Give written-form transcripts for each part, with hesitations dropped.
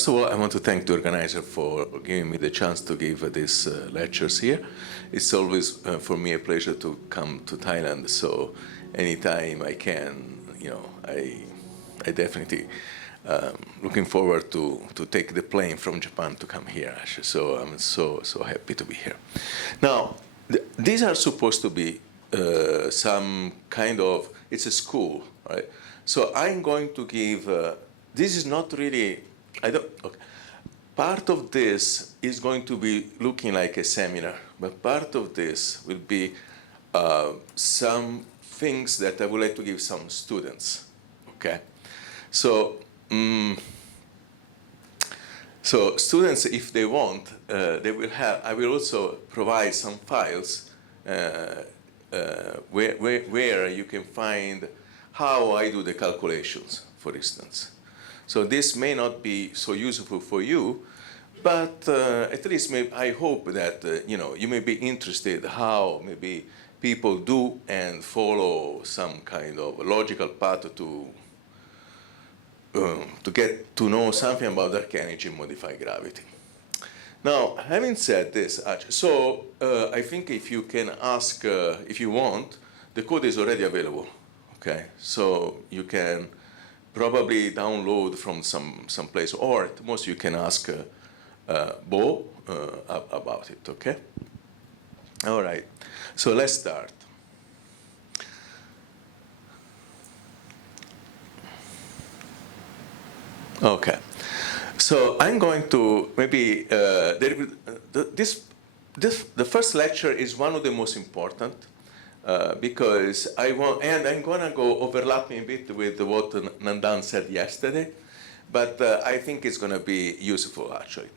First of all, I want to thank the organizer for giving me the chance to give these lectures here. It's always for me a pleasure to come to Thailand, so anytime I can, I definitely looking forward to take the plane from Japan to come here, actually. So I'm so happy to be here. Now, these are supposed to be some kind of, it's a school, right? So I'm going to give, this is not really, okay. Part of this is going to be looking like a seminar, but part of this will be some things that I would like to give some students, okay? So, so students, if they want, they will have, I will also provide some files where you can find how I do the calculations, for instance. So this may not be so useful for you, but at least I hope that you may be interested how maybe people do and follow some kind of logical path to get to know something about dark energy and modified gravity. Now, having said this, so I think if you can ask, if you want, the code is already available. Okay, so you can probably download from some place, or at most you can ask Bo about it. Okay. All right. So let's start. Okay. So I'm going to maybe the first lecture is one of the most important because I want, and I'm going to go overlapping a bit with what Nandan said yesterday, but I think it's going to be useful actually.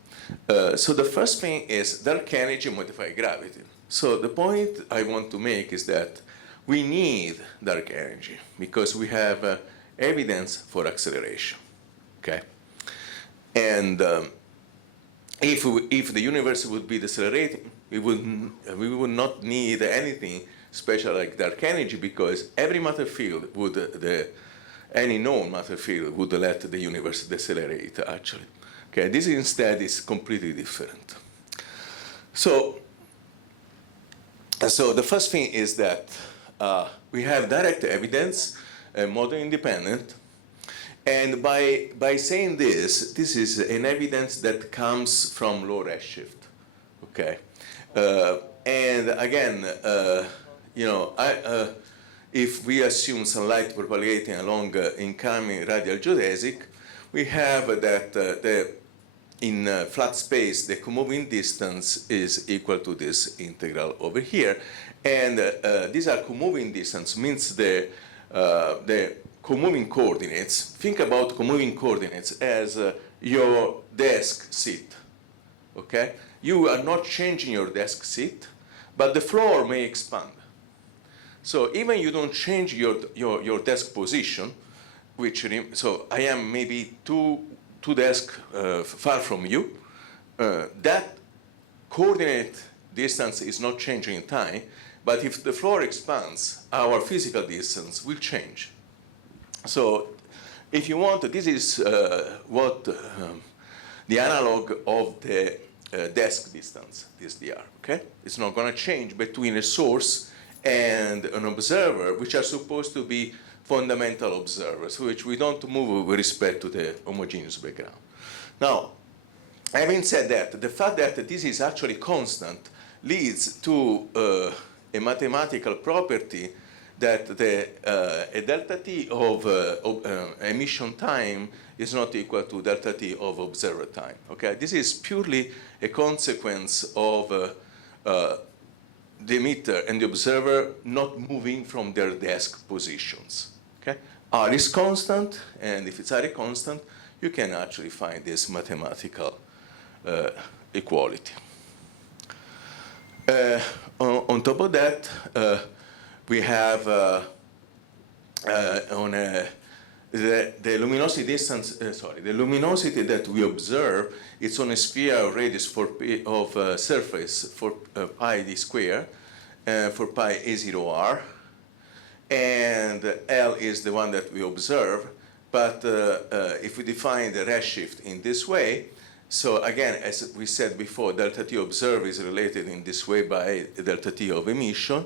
So the first thing is dark energy modified gravity. So the point I want to make is that we need dark energy because we have evidence for acceleration. Okay, and if the universe would be decelerating, we would not need anything special like dark energy because every matter field would any known matter field would let the universe decelerate actually. Okay, this instead is completely different. So the first thing is that we have direct evidence, model independent. And by saying this is an evidence that comes from low redshift, okay? And again, if we assume some light propagating along incoming radial geodesic, we have that in flat space, the co-moving distance is equal to this integral over here. And these are co-moving distance, means the co-moving coordinates. Think about co-moving coordinates as your desk seat, okay? You are not changing your desk seat, but the floor may expand. So even you don't change your desk position, so I am maybe two desks far from you, that coordinate distance is not changing in time, but if the floor expands, our physical distance will change. So if you want, this is what the analog of the desk distance, this dr, okay? It's not going to change between a source and an observer, which are supposed to be fundamental observers, which we don't move with respect to the homogeneous background. Now, having said that, the fact that this is actually constant leads to a mathematical property that a delta t of emission time is not equal to delta t of observer time. Okay, this is purely a consequence of the emitter and the observer not moving from their desk positions. Okay, R is constant, and if it's R is constant, you can actually find this mathematical equality. On top of that, we have the luminosity distance. The luminosity that we observe, it's on a sphere radius of surface for pi d square, for pi a0r, and L is the one that we observe. But if we define the redshift in this way, so again, as we said before, delta T observed is related in this way by delta T of emission.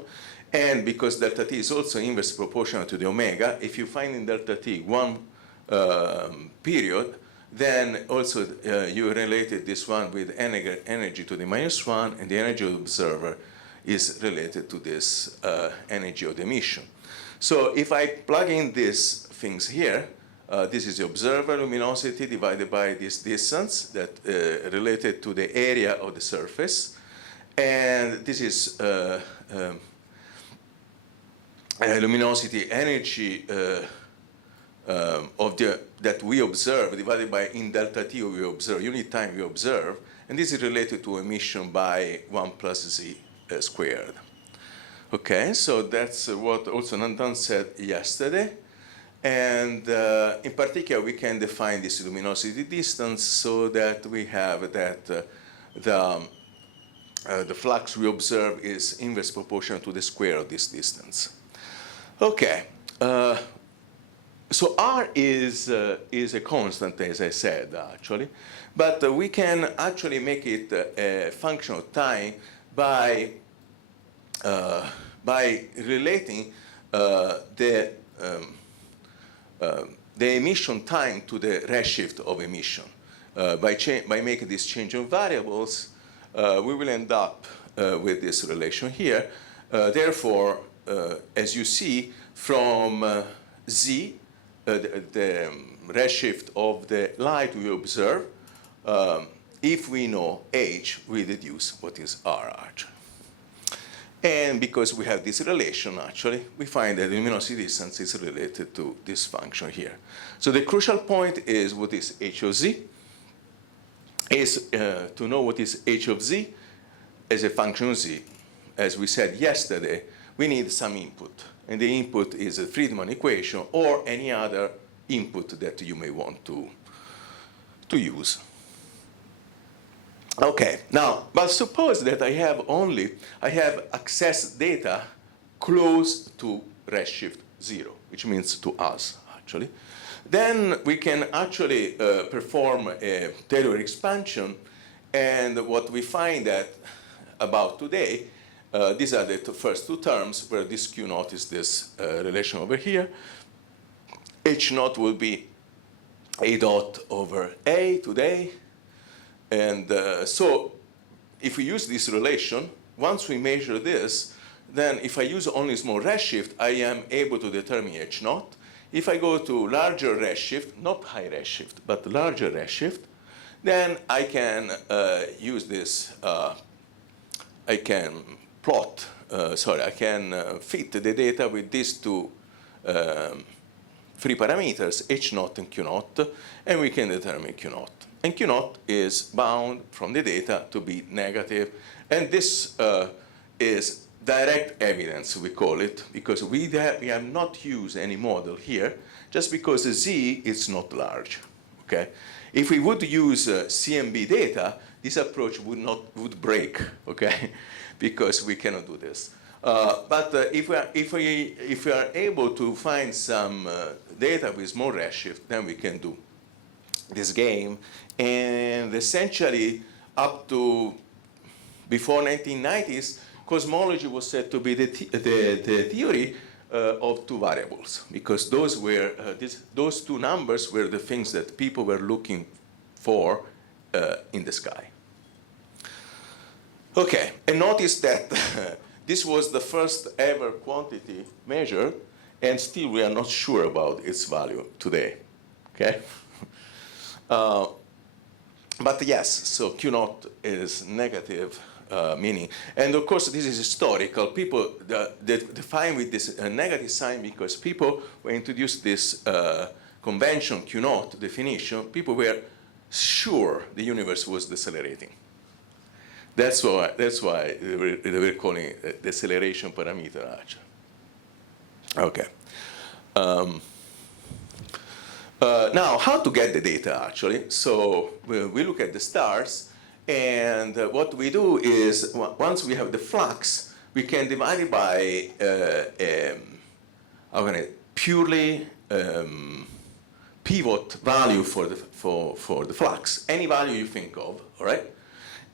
And because delta T is also inverse proportional to the omega, if you find in delta T one period, then also you related this one with energy to the -1, and the energy of the observer is related to this energy of the emission. So if I plug in these things here, this is the observer luminosity divided by this distance that related to the area of the surface. And this is luminosity energy that we observe divided by in delta T we observe, unit time we observe. And this is related to emission by 1 plus z squared. Okay, so that's what also Nandan said yesterday. And in particular, we can define this luminosity distance so that we have that the flux we observe is inverse proportional to the square of this distance. Okay, so R is a constant, as I said, actually. But we can actually make it a function of time by relating the emission time to the redshift of emission. By making this change of variables, we will end up with this relation here. Therefore, as you see, from z, the redshift of the light we observe, if we know h, we deduce what is r actually. And because we have this relation, actually, we find that the luminosity distance is related to this function here. So the crucial point is what is h of z, is to know what is h of z as a function of z. As we said yesterday, we need some input. And the input is a Friedman equation or any other input that you may want to use. Okay, now, but suppose that I have access data close to redshift 0, which means to us, actually. Then we can actually perform a Taylor expansion, and what we find that about today, these are the first two terms, where this Q naught is this relation over here. H naught will be A dot over A today. And so if we use this relation, once we measure this, then if I use only small redshift, I am able to determine H naught. If I go to larger redshift, not high redshift, but larger redshift, then I can use this, I can plot, I can fit the data with these two free parameters, H naught and Q naught, and we can determine Q naught. And Q naught is bound from the data to be negative. And this is direct evidence, we call it, because we have not used any model here, just because the Z is not large. Okay? If we would use CMB data, this approach would break, okay? Because we cannot do this. But if we are able to find some data with small redshift, then we can do this game. And essentially, up to before 1990s, cosmology was said to be the theory of two variables, because those were those two numbers were the things that people were looking for in the sky. Okay, and notice that this was the first ever quantity measured, and still we are not sure about its value today. Okay. But yes, so Q naught is negative, meaning, and of course this is historical. People define with this negative sign because people, when introduced this convention Q naught definition, people were sure the universe was decelerating. That's why they were calling it deceleration parameter actually. Okay. Now, how to get the data, actually? So we look at the stars, and what we do is, once we have the flux, we can divide it pivot value for the flux, any value you think of, all right?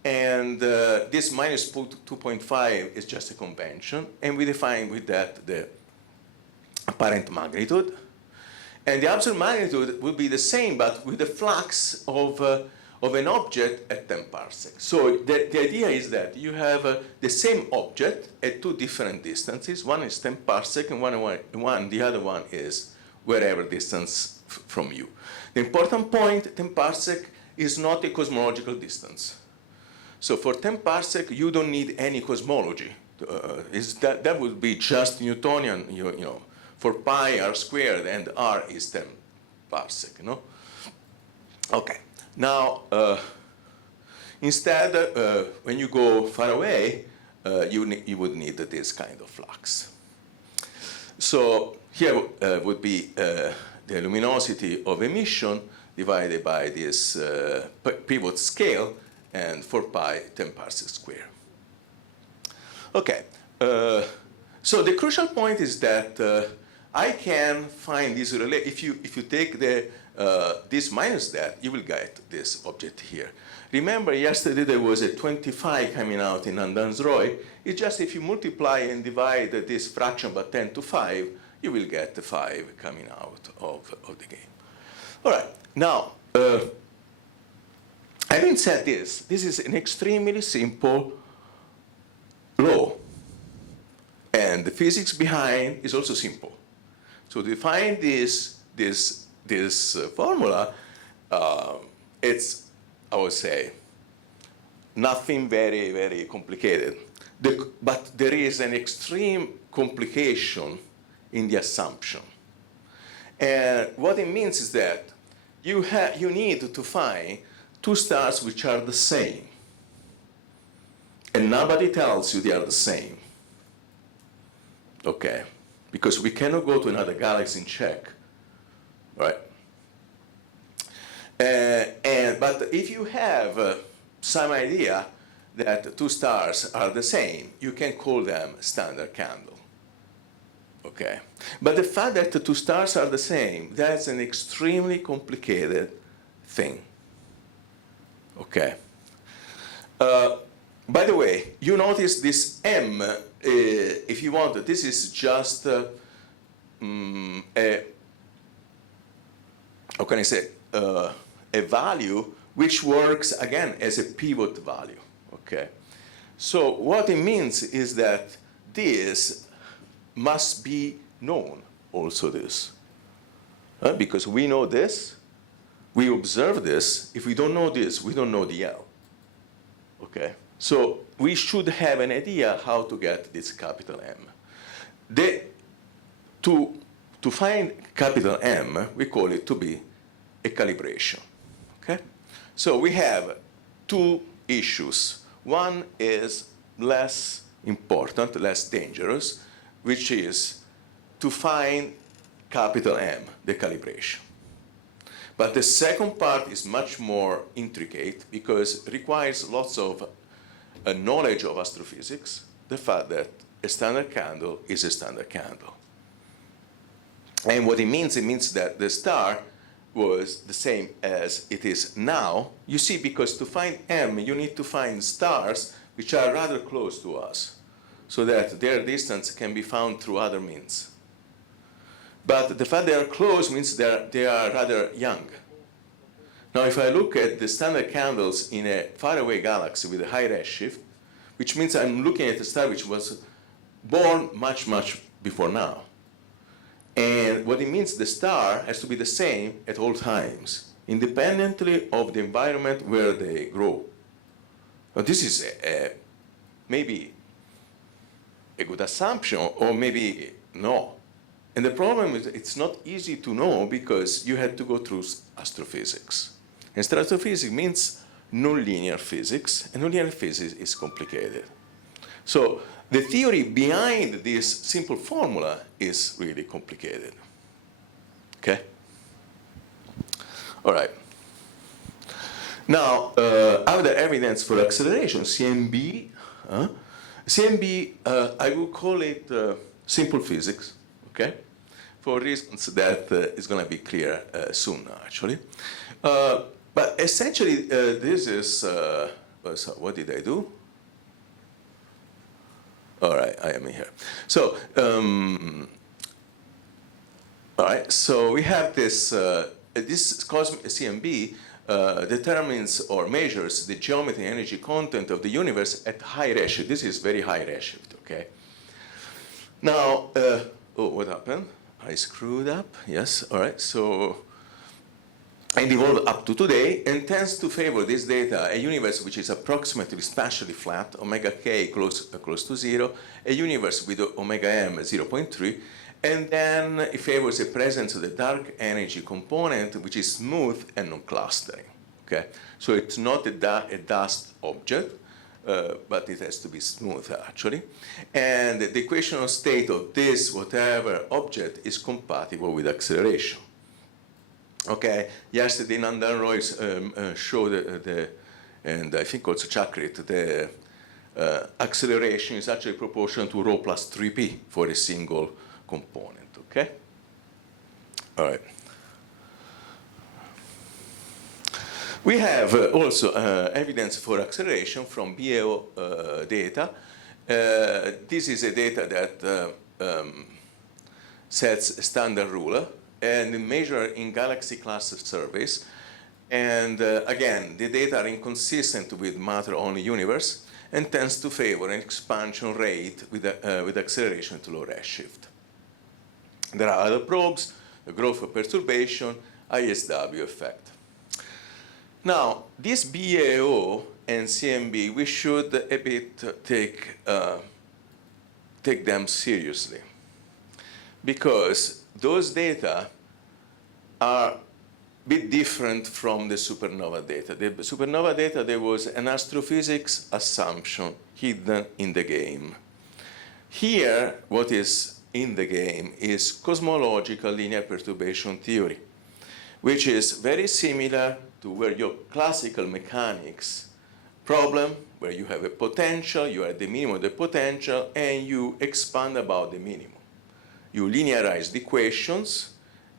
And this minus 2.5 is just a convention, and we define with that the apparent magnitude. And the absolute magnitude will be the same, but with the flux of an object at 10 parsecs. So the idea is that you have the same object at two different distances. One is 10 parsec, and the other one is wherever distance from you. The important point, 10 parsec is not a cosmological distance. So for 10 parsec, you don't need any cosmology. That would be just Newtonian, you know, for pi r squared, and r is 10 parsec, no? Okay. Now, instead, when you go far away, you would need this kind of flux. So here would be the luminosity of emission divided by this pivot scale, and 4 pi 10 parsec square. Okay, so the crucial point is that I can find this relation. If you take this minus that, you will get this object here. Remember, yesterday there was a 25 coming out in Andans-Roy. It's just if you multiply and divide this fraction by 10 to 5, you will get the 5 coming out of the game. All right, now, having said this is an extremely simple law. And the physics behind is also simple. So to define this formula, it's, I would say, nothing very, very complicated. But there is an extreme complication in the assumption. And what it means is that you need to find two stars which are the same. And nobody tells you they are the same. Okay? Because we cannot go to another galaxy and check, right? But if you have some idea that two stars are the same, you can call them standard candle. Okay? But the fact that the two stars are the same, that's an extremely complicated thing. Okay? By the way, you notice this M, if you want, this is just how can I say, a value which works, again, as a pivot value, okay? So what it means is that this must be known, also this. Because we know this, we observe this. If we don't know this, we don't know the L, okay? So we should have an idea how to get this capital M. To find capital M, we call it to be a calibration, okay? So we have two issues. One is less important, less dangerous, which is to find capital M, the calibration. But the second part is much more intricate because it requires lots of knowledge of astrophysics, the fact that a standard candle is a standard candle. And what it means that the star was the same as it is now. You see, because to find M, you need to find stars which are rather close to us, so that their distance can be found through other means. But the fact they are close means they are rather young. Now, if I look at the standard candles in a faraway galaxy with a high redshift, which means I'm looking at a star which was born much, much before now. And what it means, the star has to be the same at all times, independently of the environment where they grow. Now, this is maybe a good assumption, or maybe no. And the problem is it's not easy to know because you had to go through astrophysics. And astrophysics means nonlinear physics, and nonlinear physics is complicated. So the theory behind this simple formula is really complicated. Okay? All right. Now, other evidence for acceleration, CMB. CMB, I will call it simple physics. Okay? for reasons that is going to be clear soon, actually. But essentially, this is, so what did I do? All right, I am here. So, all right, so we have this, this CMB determines or measures the geometry and energy content of the universe at high redshift. This is very high redshift, okay? Now, oh, what happened? I screwed up, yes, all right, so, and evolved up to today, and tends to favor this data, a universe which is approximately spatially flat, omega k close to 0, a universe with omega m 0.3, and then it favors the presence of the dark energy component, which is smooth and non-clustering, okay? So it's not a dust object, but it has to be smooth, actually. And the equational state of this whatever object is compatible with acceleration. Okay, yesterday Nandan Roy showed and I think also Chakrit, the acceleration is actually proportional to rho plus 3p for a single component, okay? All right. We have also evidence for acceleration from BAO data. This is a data that sets a standard ruler and measure in galaxy class surveys. And again, the data are inconsistent with matter-only universe and tends to favor an expansion rate with acceleration to low redshift. There are other probes, the growth of perturbation, ISW effect. Now, this BAO and CMB, we should a bit take them seriously, because those data are a bit different from the supernova data. The supernova data, there was an astrophysics assumption hidden in the game. Here, what is in the game is cosmological linear perturbation theory, which is very similar to where your classical mechanics problem, where you have a potential, you are at the minimum of the potential, and you expand about the minimum. You linearize the equations,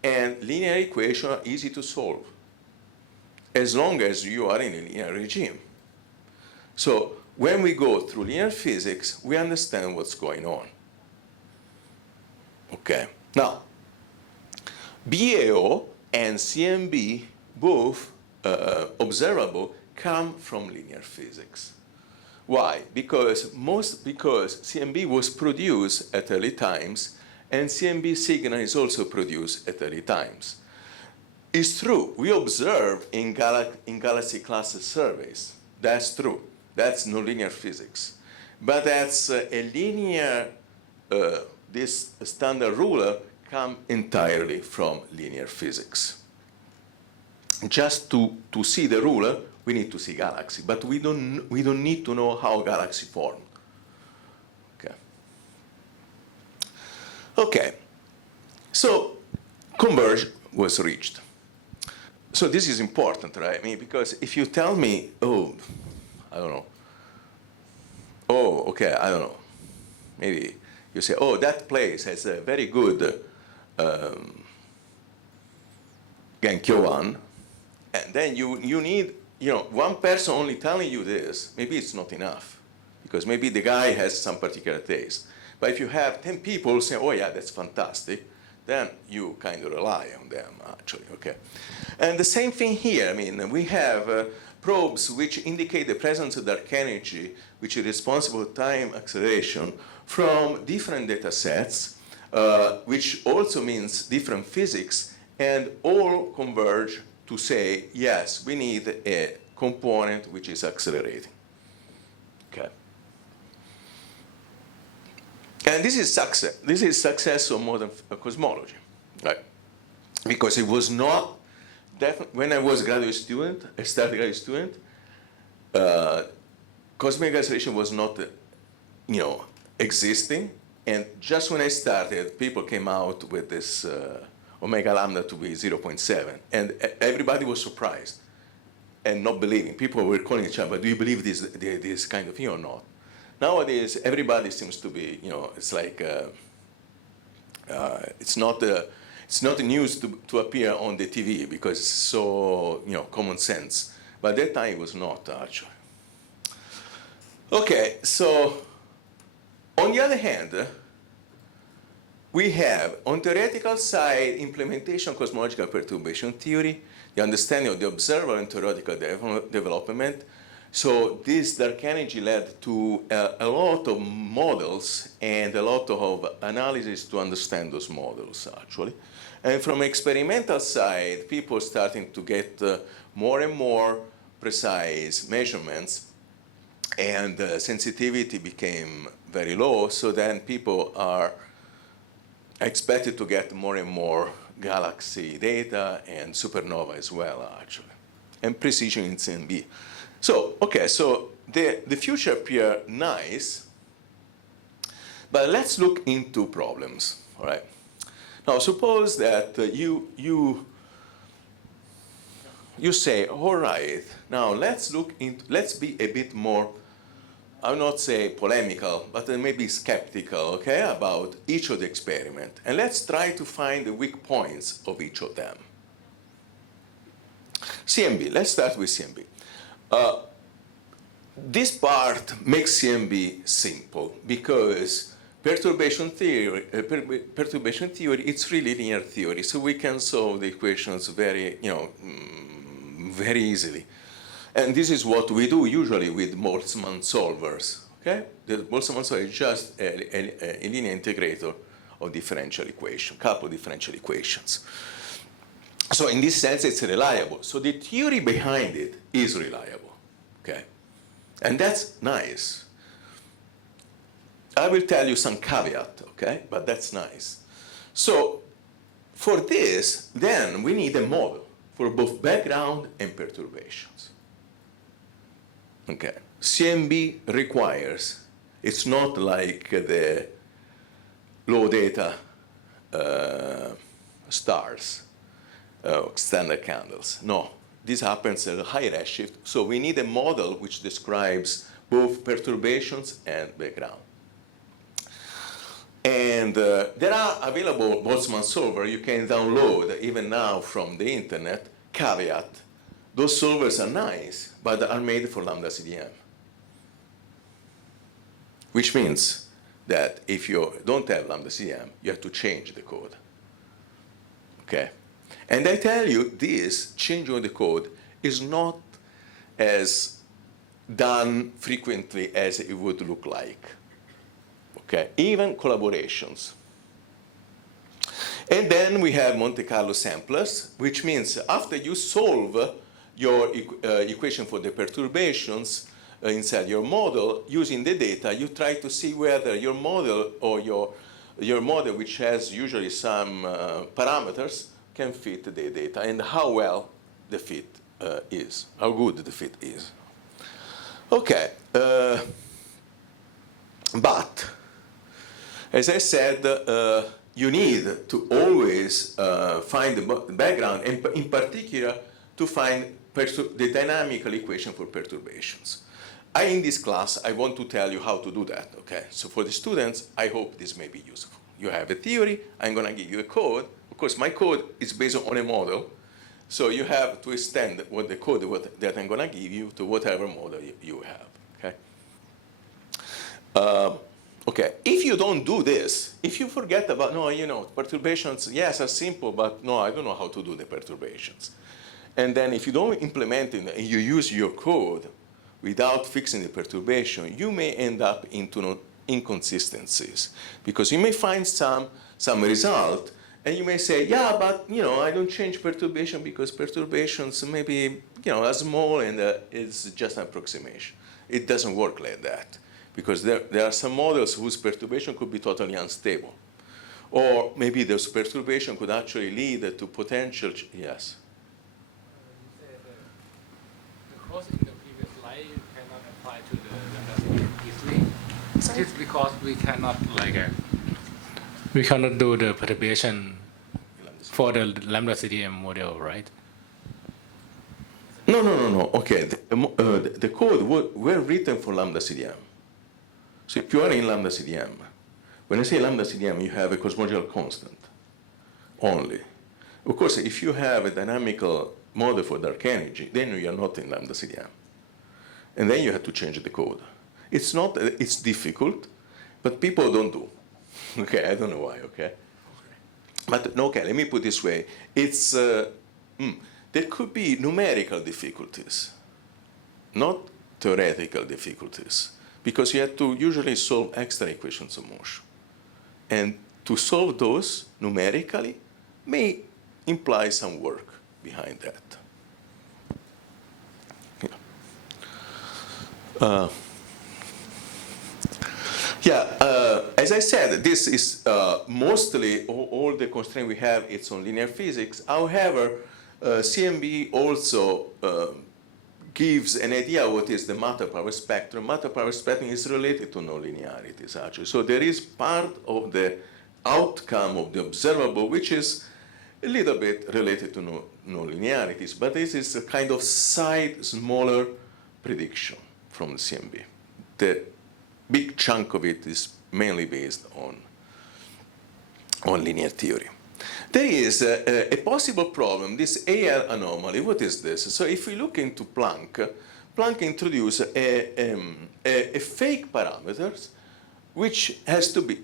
and linear equations are easy to solve, as long as you are in a linear regime. So when we go through linear physics, we understand what's going on. Okay, now, BAO and CMB, both observable, come from linear physics. Why? Because CMB was produced at early times, and CMB signal is also produced at early times. It's true, we observe in galaxy class surveys. That's true. That's nonlinear physics. But that's a linear, this standard ruler come entirely from linear physics. Just to see the ruler, we need to see galaxy, but we don't need to know how galaxy form. Okay. Okay. So converge was reached. So this is important, right? I mean, because if you tell me, oh, I don't know. Oh, okay, I don't know. Maybe you say, oh, that place has a very good Genkyoan, and then you need, one person only telling you this, maybe it's not enough, because maybe the guy has some particular taste. But if you have 10 people saying, oh yeah, that's fantastic, then you kind of rely on them, actually, okay? And the same thing here. I mean, we have probes which indicate the presence of dark energy, which is responsible for time acceleration, from different data sets, which also means different physics, and all converge to say, yes, we need a component which is accelerating. Okay. And this is success. This is success of modern cosmology, right? Because it was not definitely, when I was a graduate student, a starting graduate student, cosmic acceleration was not, existing. And just when I started, people came out with this omega lambda to be 0.7, and everybody was surprised and not believing. People were calling each other, but do you believe this kind of thing or not? Nowadays, everybody seems to be, it's like It's not news to appear on the TV because it's so common sense. But at that time it was not actually. Okay, so on the other hand, we have on theoretical side implementation cosmological perturbation theory, the understanding of the observer and theoretical development. So this dark energy led to a lot of models and a lot of analysis to understand those models, actually. And from experimental side, people starting to get more and more precise measurements, and sensitivity became very low, so then people are expected to get more and more galaxy data and supernova as well, actually, and precision in CMB. So, okay, so the future appears nice, but let's look into problems, all right? Now, suppose that you say, all right, now let's be a bit more, I'll not say polemical, but maybe skeptical, okay, about each of the experiment. And let's try to find the weak points of each of them. CMB, let's start with CMB. This part makes CMB simple because perturbation theory, it's really linear theory, so we can solve the equations very easily. And this is what we do usually with Boltzmann solvers, okay? The Boltzmann solver is just a linear integrator of differential equation, couple differential equations. So in this sense, it's reliable. So the theory behind it is reliable, okay? And that's nice. I will tell you some caveat, okay? But that's nice. So for this, then we need a model for both background and perturbations. Okay, CMB requires, it's not like the low data stars, standard candles. No, this happens at a high redshift, so we need a model which describes both perturbations and background. And there are available Boltzmann solver you can download even now from the internet. Caveat, those solvers are nice, but are made for lambda CDM. Which means that if you don't have lambda CDM, you have to change the code. Okay? And I tell you, this changing of the code is not as done frequently as it would look like. Okay? Even collaborations. And then we have Monte Carlo samplers, which means after you solve your equation for the perturbations inside your model, using the data, you try to see whether your model or your model, which has usually some parameters, can fit the data, and how well the fit is, how good the fit is. Okay, but as I said, you need to always find the background, and in particular, to find the dynamical equation for perturbations. In this class, I want to tell you how to do that, okay? So for the students, I hope this may be useful. You have a theory, I'm gonna give you a code. Of course, my code is based on a model, so you have to extend what the code that I'm gonna give you to whatever model you have, okay? Okay, if you don't do this, if you forget about, perturbations, yes, are simple, but no, I don't know how to do the perturbations. And then if you don't implement it and you use your code without fixing the perturbation, you may end up into inconsistencies. Because you may find some result, and you may say, yeah, but I don't change perturbation because perturbations maybe are small and it's just an approximation. It doesn't work like that. Because there are some models whose perturbation could be totally unstable. Or maybe those perturbation could actually lead to potential, yes? You said the course in the previous slide cannot apply to the lambda CDM easily. Sorry? It's because we cannot do the perturbation for the lambda CDM model, right? No. Okay, the code were written for lambda CDM. So if you are in lambda CDM, When I say lambda CDM, you have a cosmological constant only. Of course, if you have a dynamical model for dark energy, then you are not in lambda CDM. And then you have to change the code. It's difficult, but people don't do. Okay, I don't know why, okay? But okay, let me put it this way. There could be numerical difficulties, not theoretical difficulties, because you have to usually solve extra equations of motion. And to solve those numerically may imply some work behind that. As I said, this is mostly all the constraint we have, it's on linear physics. However, CMB also gives an idea of what is the matter power spectrum. Matter power spectrum is related to nonlinearities, actually. So there is part of the outcome of the observable which is a little bit related to nonlinearities, but this is a kind of side, smaller prediction from the CMB. The big chunk of it is mainly based on linear theory. There is a possible problem, this AL anomaly. What is this? So if we look into Planck introduced a fake parameters which has to be,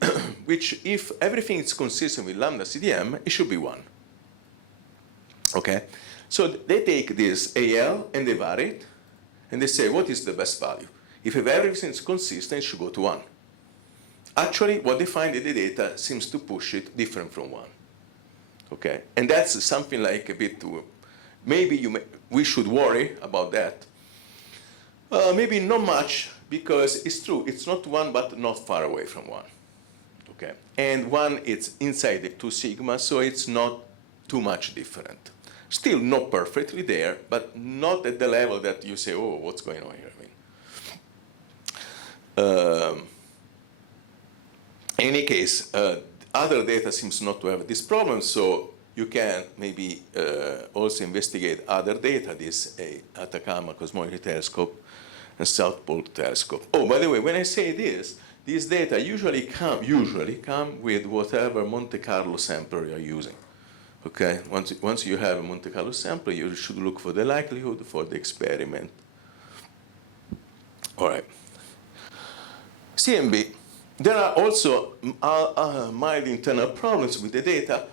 which if everything is consistent with lambda CDM, it should be 1. Okay? So they take this AL and they vary it, and they say, what is the best value? If everything is consistent, it should go to 1. Actually, what they find in the data seems to push it different from 1. Okay? And that's something like a bit, maybe we should worry about that. Maybe not much, because it's true, it's not 1, but not far away from 1. Okay? And 1, it's inside the 2 sigma, so it's not too much different. Still not perfectly there, but not at the level that you say, oh, what's going on here? In any case, other data seems not to have this problem, so you can maybe also investigate other data, this Atacama Cosmology Telescope and South Pole Telescope. Oh, by the way, when I say this, these data usually come with whatever Monte Carlo sampler you're using. Okay, once you have a Monte Carlo sampler, you should look for the likelihood for the experiment. All right. CMB. There are also mild internal problems with the data.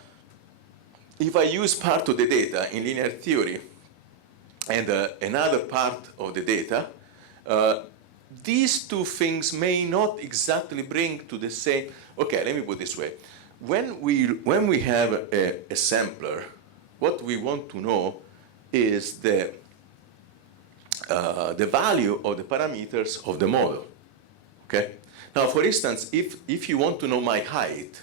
If I use part of the data in linear theory and another part of the data, these two things may not exactly bring to the same. Okay, let me put it this way. When we have a sampler, what we want to know is the value of the parameters of the model. Okay? Now, for instance, if you want to know my height,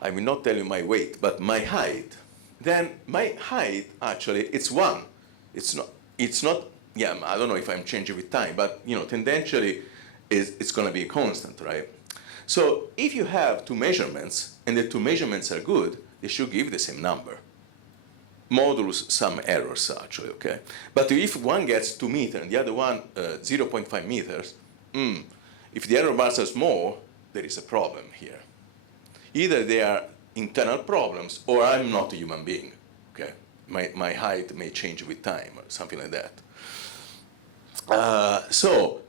I will not tell you my weight, but my height, then my height actually it's 1. It's not. Yeah, I don't know if I'm changing with time, but tendentially, it's going to be a constant, right? So if you have 2 measurements and the 2 measurements are good, they should give the same number. Modulus some errors actually, okay? But if one gets 2 meters and the other one 0.5 meters, if the error bars are small, there is a problem here. Either they are internal problems or I'm not a human being, okay? My height may change with time or something like that. So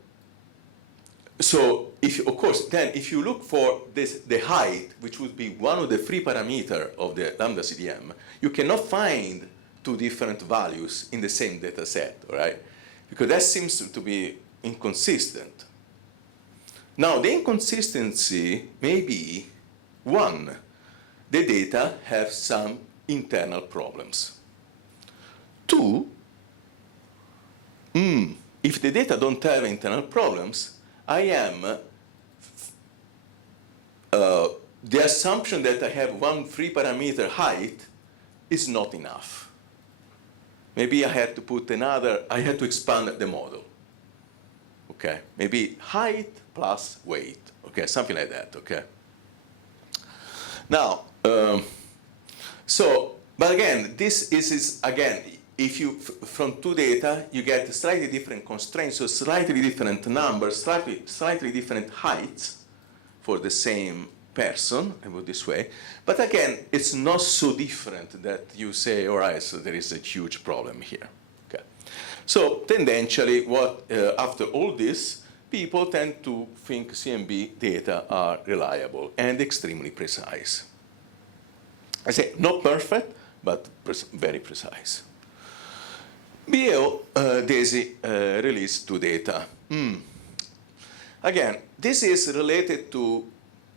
if you look for the height, which would be one of the 3 parameters of the lambda CDM, you cannot find 2 different values in the same data set, all right? Because that seems to be inconsistent. Now, the inconsistency may be, 1, the data have some internal problems. 2, if the data don't have internal problems, I am the assumption that I have 1 free parameter height is not enough. Maybe I had to put I had to expand the model. Okay, maybe height plus weight. Okay, something like that. Okay. Now, but again, this is again. If you, from 2 data, you get slightly different constraints, so slightly different numbers, slightly different heights. for the same person, I put this way. But again, it's not so different that you say, all right, so there is a huge problem here. Okay. So tendentially, after all this, people tend to think CMB data are reliable and extremely precise. I say not perfect, but very precise. Phayao, DESI released two data. Again, this is related to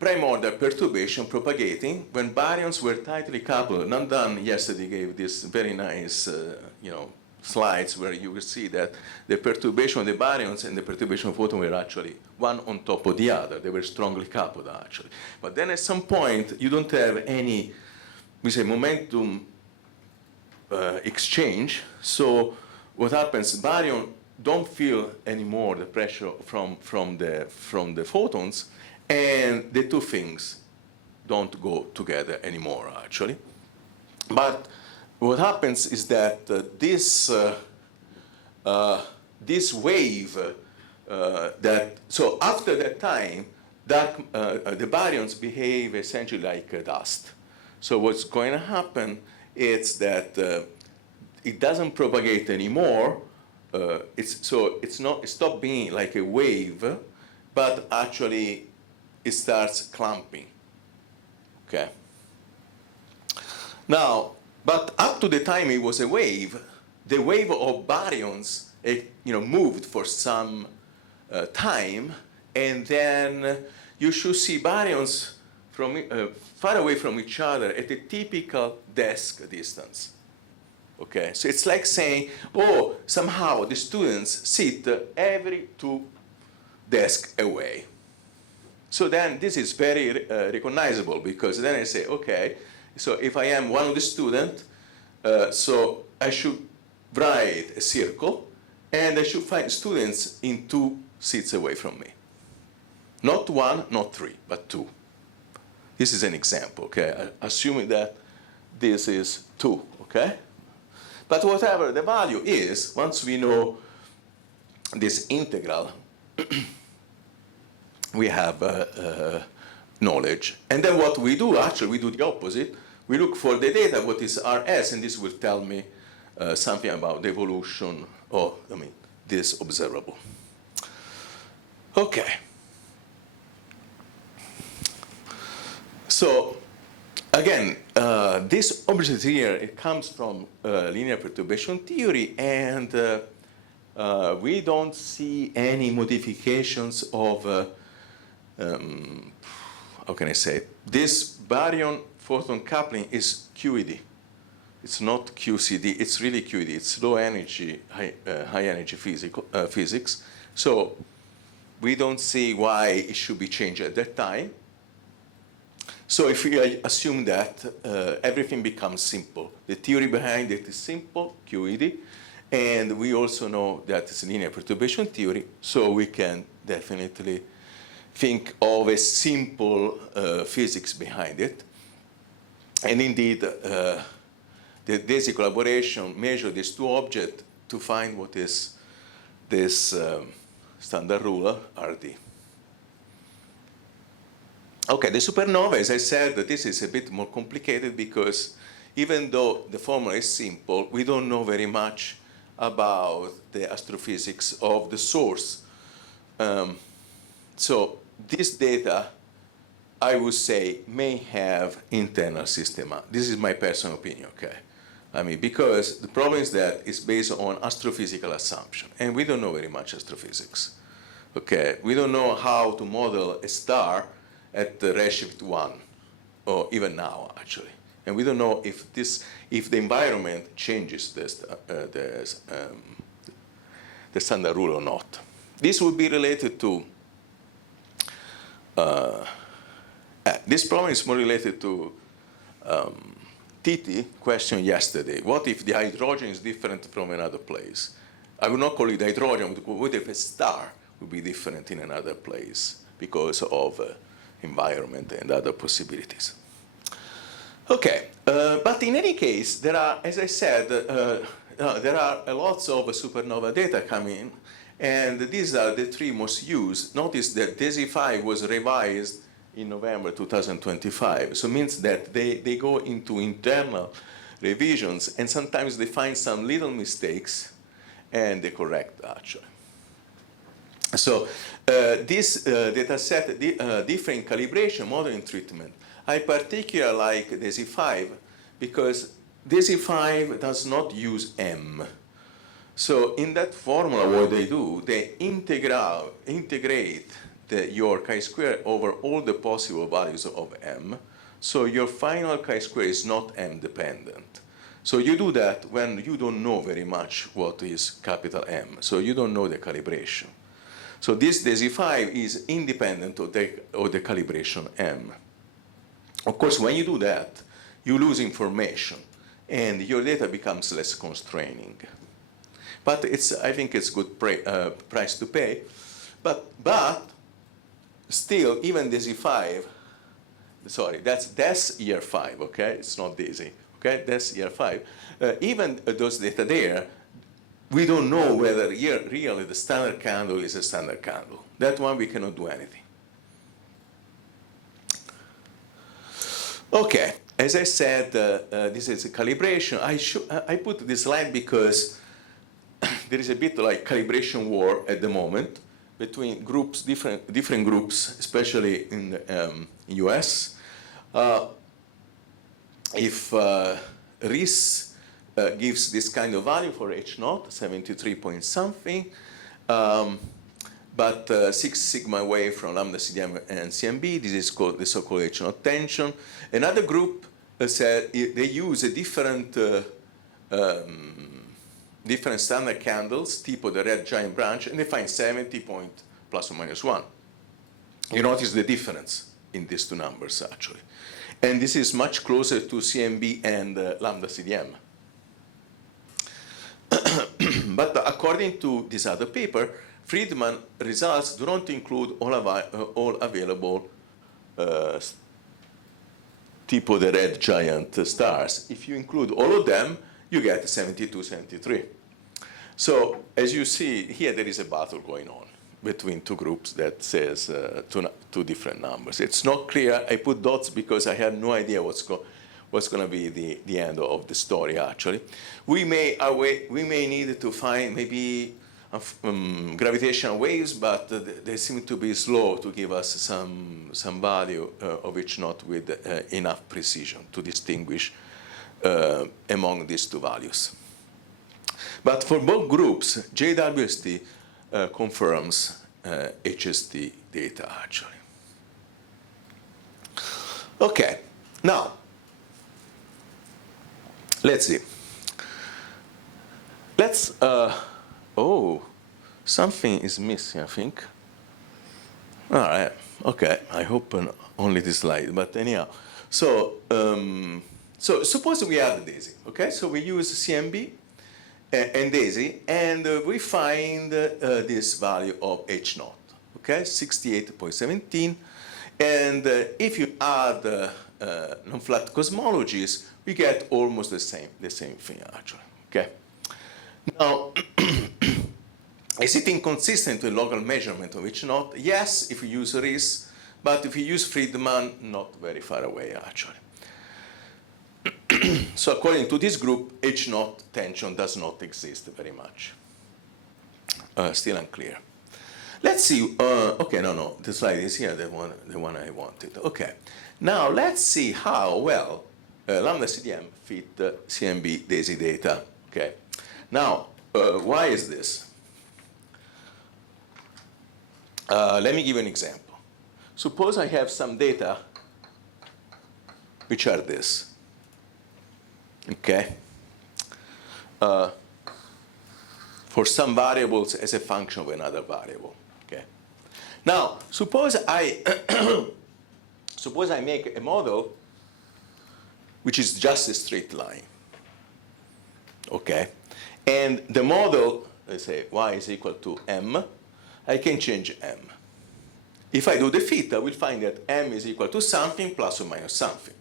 primordial perturbation propagating when baryons were tightly coupled. Nandan yesterday gave this very nice slides where you will see that the perturbation of the baryons and the perturbation of photons were actually one on top of the other. They were strongly coupled, actually. But then at some point, you don't have any, we say, momentum exchange. So what happens, baryon don't feel anymore the pressure from the photons, and the two things don't go together anymore, actually. But what happens is that this wave, so after that time, the baryons behave essentially like dust. So what's going to happen is that it doesn't propagate anymore. It stopped being like a wave, but actually it starts clumping. Okay. Now, but up to the time it was a wave, the wave of baryons, moved for some time, and then you should see baryons from far away from each other at a typical desk distance. Okay, so it's like saying, oh, somehow the students sit every two desks away. So then this is very recognizable, because then I say, okay, so if I am one of the students, so I should write a circle, and I should find students in 2 seats away from me. Not 1, not 3, but 2. This is an example, okay? Assuming that this is 2, okay? But whatever the value is, once we know this integral, we have knowledge. And then what we do, actually, we do the opposite. We look for the data, what is RS, and this will tell me something about the evolution of, this observable. Okay. So, again, this object here, it comes from linear perturbation theory, and we don't see any modifications of, how can I say it? This baryon photon coupling is QED. It's not QCD, it's really QED. It's low energy, high energy physics. So we don't see why it should be changed at that time. So if we assume that everything becomes simple, the theory behind it is simple, QED, and we also know that it's linear perturbation theory, so we can definitely think of a simple physics behind it. And indeed, the DESI collaboration measured these two objects to find what is this standard rule, RD. Okay, the supernova, as I said, this is a bit more complicated because even though the formula is simple, we don't know very much about the astrophysics of the source. So this data, I would say, may have internal systema. This is my personal opinion, okay? Because the problem is that it's based on astrophysical assumption, and we don't know very much astrophysics, okay? We don't know how to model a star at the redshift 1, or even now, actually. And we don't know if the environment changes the standard rule or not. This would be related to, this problem is more related to TT question yesterday. What if the hydrogen is different from another place? I would not call it hydrogen, but what if a star would be different in another place because of environment and other possibilities? Okay, but in any case, there are, as I said, there are lots of supernova data coming, and these are the 3 most used. Notice that DESI 5 was revised in November 2025. So it means that they go into internal revisions, and sometimes they find some little mistakes, and they correct, actually. So this data set, different calibration, modeling treatment. I particularly like DESI-5 because DESI-5 does not use M. So in that formula, what they do, they integrate your chi-square over all the possible values of M. So your final chi-square is not M-dependent. So you do that when you don't know very much what is capital M. So you don't know the calibration. So this DESI-5 is independent of the calibration M. Of course, when you do that, you lose information, and your data becomes less constraining. But I think it's a good price to pay. But still, even DESI-5, sorry, that's DES year 5, okay? It's not DESI, okay? DES year 5. Even those data there, we don't know whether really the standard candle is a standard candle. That one we cannot do anything. Okay, as I said, this is a calibration. I put this slide because there is a bit like calibration war at the moment between groups, different groups, especially in the US. If RIS gives this kind of value for H naught, 73 point something, but 6 sigma away from lambda CDM and CMB. This is called the so-called H naught tension. Another group said they use a different standard candles, tipo the red giant branch, and they find 70 point plus or minus 1. You notice the difference in these two numbers, actually. And this is much closer to CMB and lambda CDM. But according to this other paper, Friedman results do not include all available tipo the red giant stars. If you include all of them, you get 72, 73. So as you see, here there is a battle going on between two groups that says two different numbers. It's not clear. I put dots because I have no idea what's going to be the end of the story, actually. We may need to find maybe gravitational waves, but they seem to be slow to give us some value of H naught with enough precision to distinguish among these two values. But for both groups, JWST confirms HST data, actually. Okay, now, let's see. Oh, something is missing, I think. All right, okay, I hope only this slide, but anyhow. So suppose we have the DESI, okay? So we use CMB and DESI, and we find this value of H naught, okay? 68.17, and if you add non-flat cosmologies, we get almost the same thing, actually, okay? Now, is it inconsistent with local measurement of H naught? Yes, if you use RIS, but if you use Friedman, not very far away, actually. So according to this group, H naught tension does not exist very much. Still unclear. Let's see. Okay, no, the slide is here, the one I wanted. Okay. Now let's see how well lambda CDM fit CMB DESI data. Okay. Now, why is this? Let me give you an example. Suppose I have some data which are this. Okay? For some variables as a function of another variable. Okay? Now, suppose I make a model which is just a straight line. Okay? And the model, let's say y is equal to m, I can change m. If I do the fit, I will find that m is equal to something plus or minus something.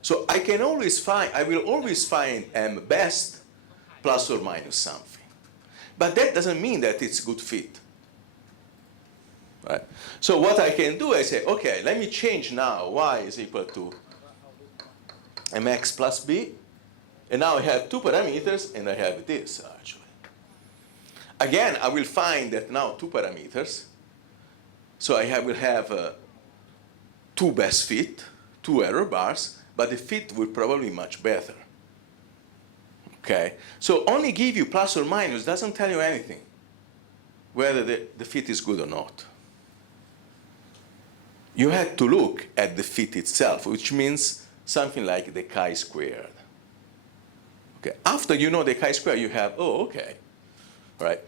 So I will always find m best plus or minus something. But that doesn't mean that it's good fit. Right? So what I can do, I say, okay, let me change now y is equal to mx plus b. And now I have two parameters, and I have this, actually. Again, I will find that now two parameters. So will have two best fit, two error bars, but the fit will probably be much better. Okay? So only give you plus or minus doesn't tell you anything, whether the fit is good or not. You have to look at the fit itself, which means something like the chi-squared. Okay. After you know the chi-squared, you have, oh, okay, right?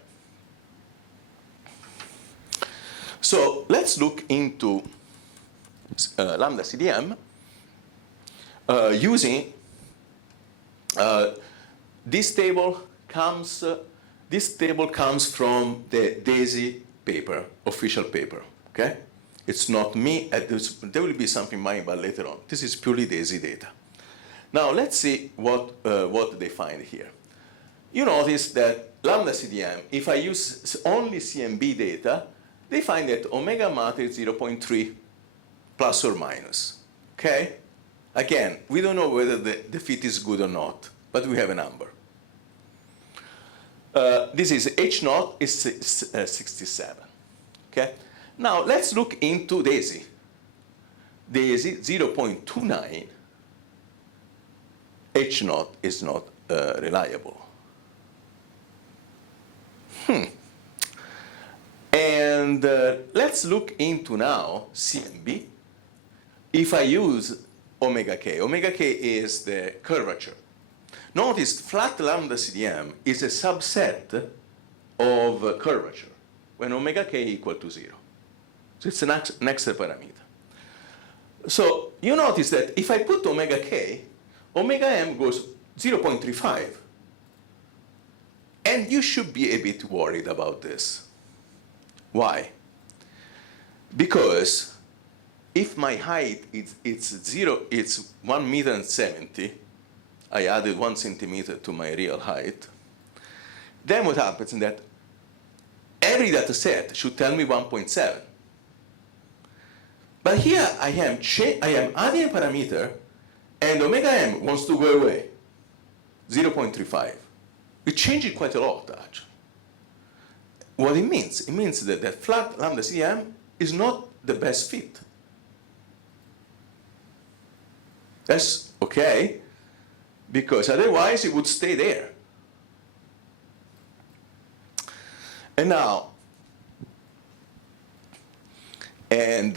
So let's look into lambda CDM using this table comes from the DAISY paper, official paper. Okay, it's not me. There will be something mine, but later on. This is purely DAISY data. Now let's see what they find here. You notice that lambda CDM, if I use only CMB data, they find that omega matter is 0.3 plus or minus. Okay? Again, we don't know whether the fit is good or not, but we have a number. This is H naught is 67. Okay? Now let's look into DAISY. DAISY 0.29. H naught is not reliable. And let's look into now CMB. If I use omega k is the curvature. Notice flat lambda CDM is a subset of curvature when omega k equal to 0. So it's an extra parameter. So you notice that if I put omega k, omega m goes 0.35. And you should be a bit worried about this. Why? Because if my height it's 1 meter and 70, I added 1 centimeter to my real height, then what happens is that every data set should tell me 1.7. But here I am adding a parameter, and omega m wants to go away, 0.35. We change it quite a lot, actually. What it means that the flat lambda CM is not the best fit. That's okay, because otherwise it would stay there. And now, and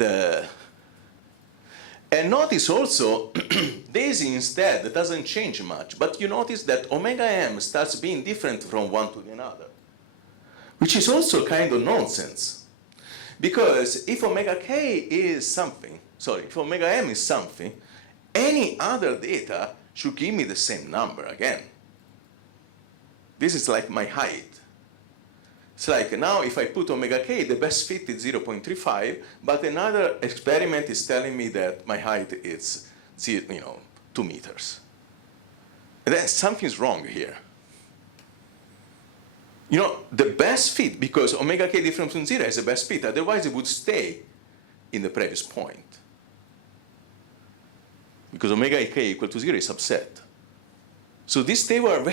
notice also, DAISY instead doesn't change much, but you notice that omega m starts being different from one to another, which is also kind of nonsense. Because if omega k is something, if omega m is something, any other data should give me the same number again. This is like my height. It's like now if I put omega k, the best fit is 0.35, but another experiment is telling me that my height is 2 meters. And then something's wrong here. The best fit, because omega k different from 0 is the best fit, otherwise it would stay in the previous point. Because omega k equal to 0 is subset. So this table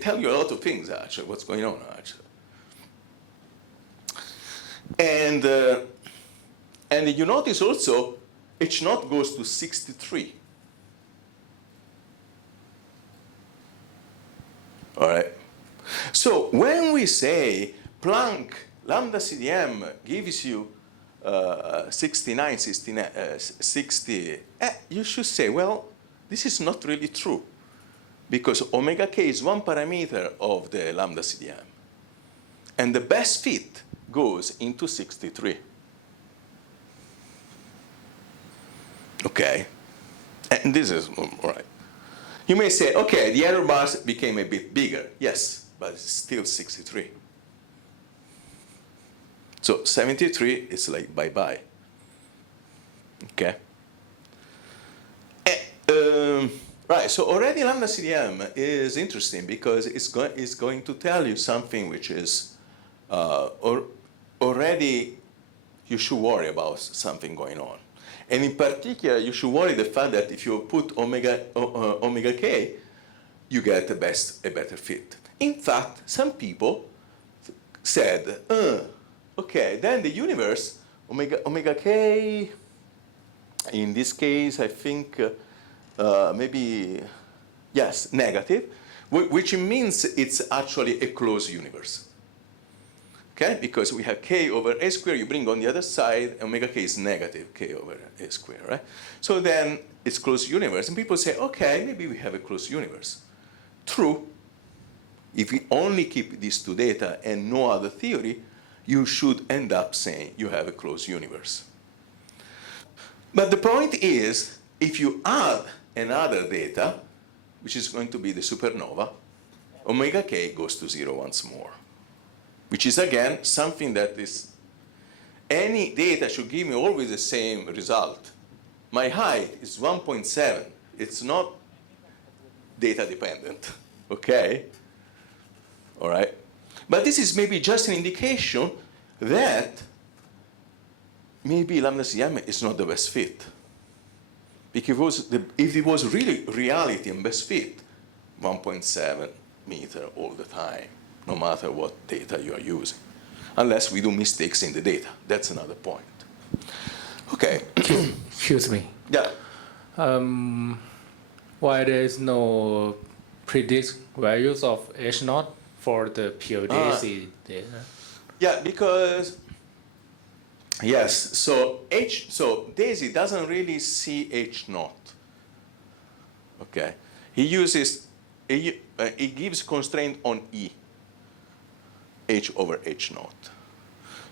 tell you a lot of things, actually, what's going on, actually. And you notice also, H naught goes to 63. All right. So when we say Planck lambda CDM gives you 69, 60, you should say, well, this is not really true, because omega k is one parameter of the lambda CDM, and the best fit goes into 63. Okay, and this is all right. You may say, okay, the error bars became a bit bigger. Yes, but it's still 63. So 73 is like bye-bye. Okay? Right, so already lambda CDM is interesting because it's going to tell you something which is already you should worry about something going on. And in particular, you should worry the fact that if you put omega k, you get a better fit. In fact, some people said, okay, then the universe, omega k, in this case, I think maybe, yes, negative, which means it's actually a closed universe. Okay, because we have k over a squared, you bring on the other side, omega k is negative k over a squared, right? So then it's closed universe, and people say, okay, maybe we have a closed universe. True. If we only keep these two data and no other theory, you should end up saying you have a closed universe. But the point is, if you add another data, which is going to be the supernova, omega k goes to 0 once more. Which is, again, something that is, any data should give me always the same result. My height is 1.7. It's not data dependent, okay? All right? But this is maybe just an indication that maybe lambda CDM is not the best fit. Because if it was really reality and best fit, 1.7 meter all the time, no matter what data you are using, unless we do mistakes in the data. That's another point. Okay. Excuse me. Yeah. Why there is no predict values of H0 for the pure DAISY data? Yeah, because yes, so DAISY doesn't really see H0. Okay, he gives constraint on E. H over H0.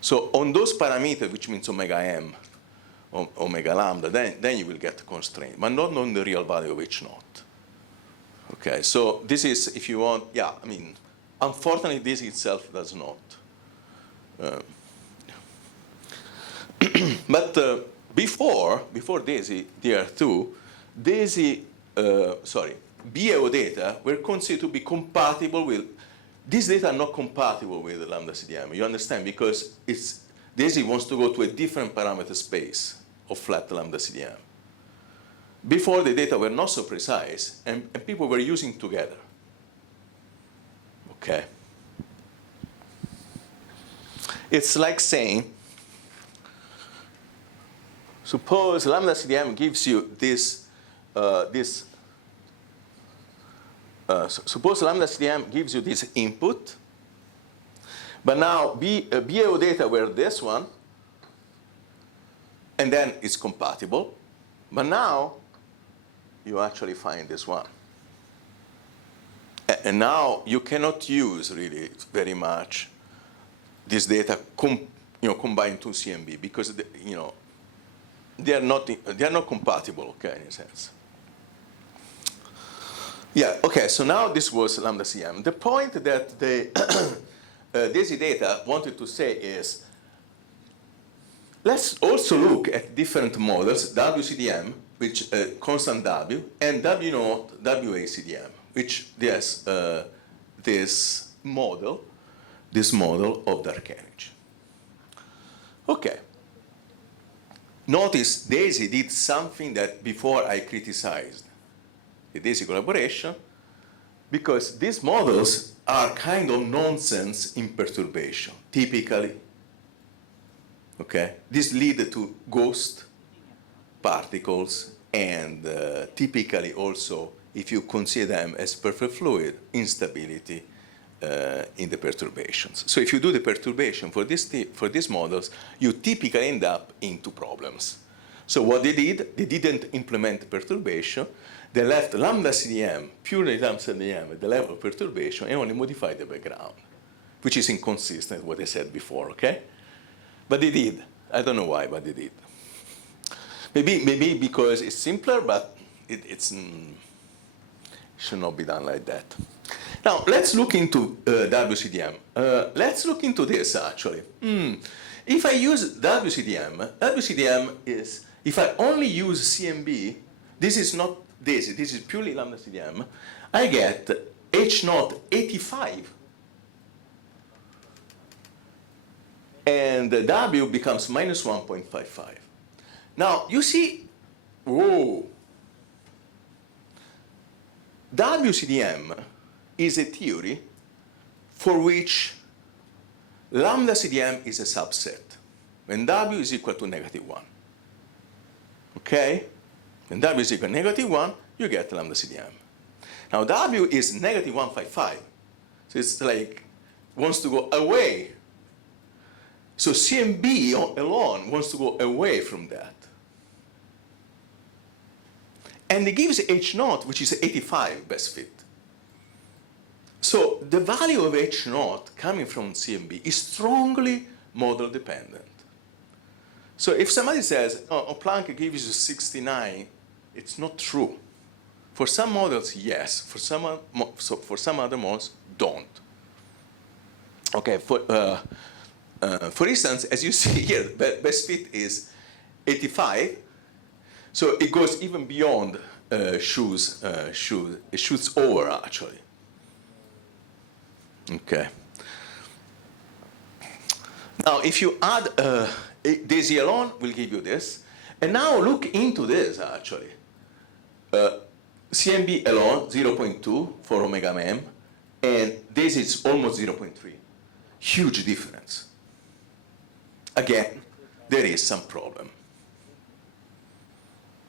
So on those parameters, which means omega m, omega lambda, then you will get a constraint, but not on the real value of H0. Okay, so this is, if you want, yeah, I mean, unfortunately, this itself does not. But before DAISY, DR2, BAO data were considered to be compatible with. These data are not compatible with the lambda CDM. You understand? Because DAISY wants to go to a different parameter space of flat lambda CDM. Before, the data were not so precise, and people were using together. Okay. It's like saying, suppose lambda CDM gives you suppose lambda CDM gives you this input, but now BAO data were this one, and then it's compatible, but now you actually find this one. And now you cannot use really very much this data combined to CMB because they are not compatible, okay, in a sense. Yeah, okay, so now this was lambda CM. The point that the DAISY data wanted to say is, let's also look at different models, WCDM, which constant W, and W0 WACDM, which there's this model of dark energy. Okay. Notice DAISY did something that before I criticized the DAISY collaboration, because these models are kind of nonsense in perturbation, typically. Okay? This leads to ghost particles, and typically also, if you consider them as perfect fluid, instability in the perturbations. So if you do the perturbation for these models, you typically end up into problems. So what they did, they didn't implement perturbation. They left lambda CDM, purely lambda CDM at the level of perturbation, and only modified the background, which is inconsistent with what I said before, okay? But they did. I don't know why, but they did. Maybe because it's simpler, but it should not be done like that. Now, let's look into WCDM. Let's look into this, actually. If I use WCDM is, if I only use CMB, this is not DAISY, this is purely lambda CDM, I get H0 85 and W becomes minus 1.55. Now, you see, whoa, WCDM is a theory for which lambda CDM is a subset when W is equal to -1. Okay? When W is equal to -1, you get lambda CDM. Now, W is -155. So it's like, wants to go away. So CMB alone wants to go away from that. And it gives H0, which is 85 best fit. So the value of H0 coming from CMB is strongly model dependent. So if somebody says, oh, Planck gives you 69, it's not true. For some models, yes. For some other models, don't. Okay, for instance, as you see here, best fit is 85. So it goes even beyond shoes. It shoots over, actually. Okay. Now, if you add Daisy alone, will give you this. And now look into this, actually. CMB alone, 0.2 for omega m, and Daisy is almost 0.3. Huge difference. Again, there is some problem.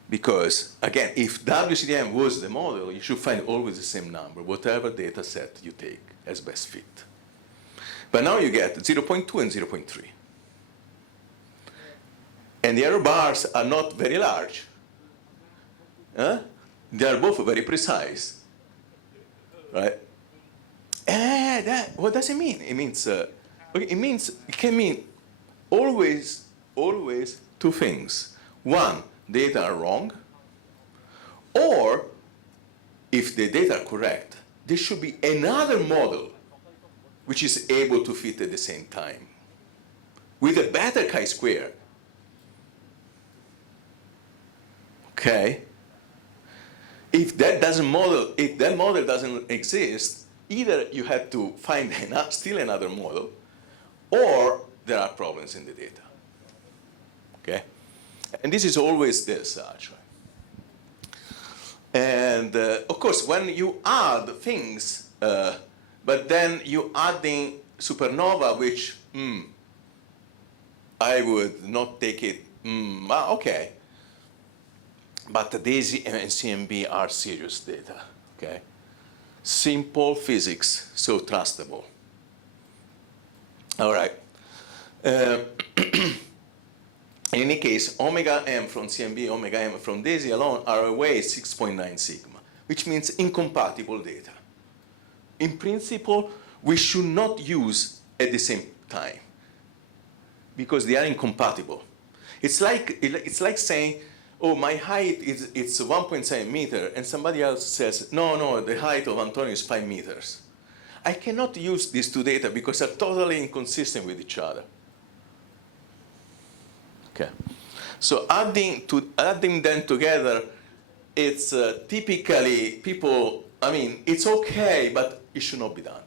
Because, again, if WCDM was the model, you should find always the same number, whatever data set you take as best fit. But now you get 0.2 and 0.3. And the error bars are not very large. Huh? They are both very precise. Right? What does it mean? It means, it can mean always two things. One, data are wrong, or if the data are correct, there should be another model which is able to fit at the same time with a better chi-square. Okay? If that model doesn't exist, either you have to find still another model, or there are problems in the data. Okay? And this is always this, actually. And of course, when you add things, but then you adding supernova, which I would not take it. Okay. But Daisy and CMB are serious data. Okay. Simple physics, so trustable. All right. In any case, omega m from CMB, omega m from Daisy alone are away 6.9 sigma, which means incompatible data. In principle, we should not use at the same time because they are incompatible. It's like saying, oh, my height it's 1.7 meter, and somebody else says, no, the height of Antonio is 5 meters. I cannot use these two data because they're totally inconsistent with each other. Okay, so adding them together, it's typically people, it's okay, but it should not be done.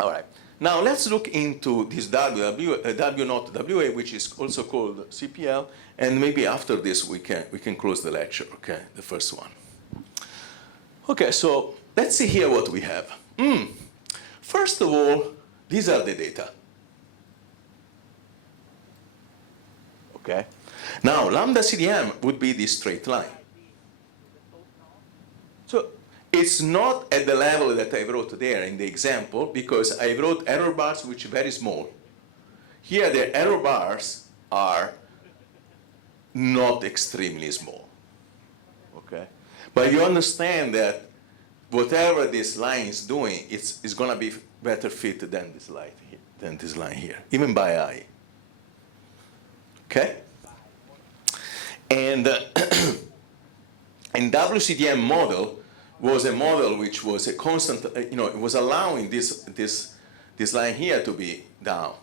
All right, now let's look into this W0WA, which is also called CPL, and maybe after this we can close the lecture, okay, the first one. Okay, so let's see here what we have. First of all, these are the data. Okay. Now, lambda CDM would be this straight line. So it's not at the level that I wrote there in the example because I wrote error bars which are very small. Here, the error bars are not extremely small. Okay. But you understand that whatever this line is doing, it's going to be better fit than this line here, even by eye. Okay? And WCDM model was a model which was a constant, it was allowing this line here to be down.